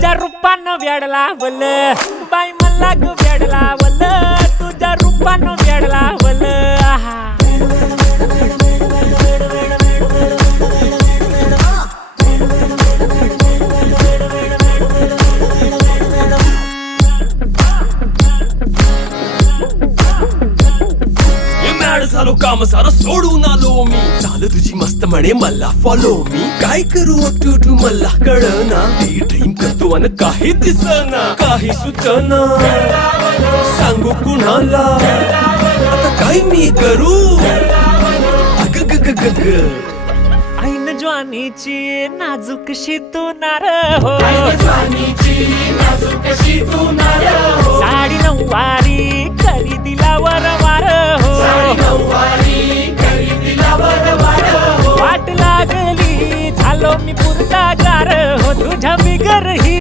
तुझ्या रूपानं वेड लावल बाई मला ग वेड लावल तुझ्या रूपानं वेड लावल आहा झालो काम सारं सोडून आलो मी चाल तुझी मस्त म्हणे मला फॉलो मी काय करू टू मला कळना ती ड्रीम करतो अन काही दिसना काही सुचना सांगू कुणाला आता काय मी करू अग ग ग ग ग ऐन ज्वानीची नाजूकशी तू नार हो साडी नऊवारी करी दिला वरवार हो वाट लागली झालो मी पुरता गार हो तुझ्या बिगर ही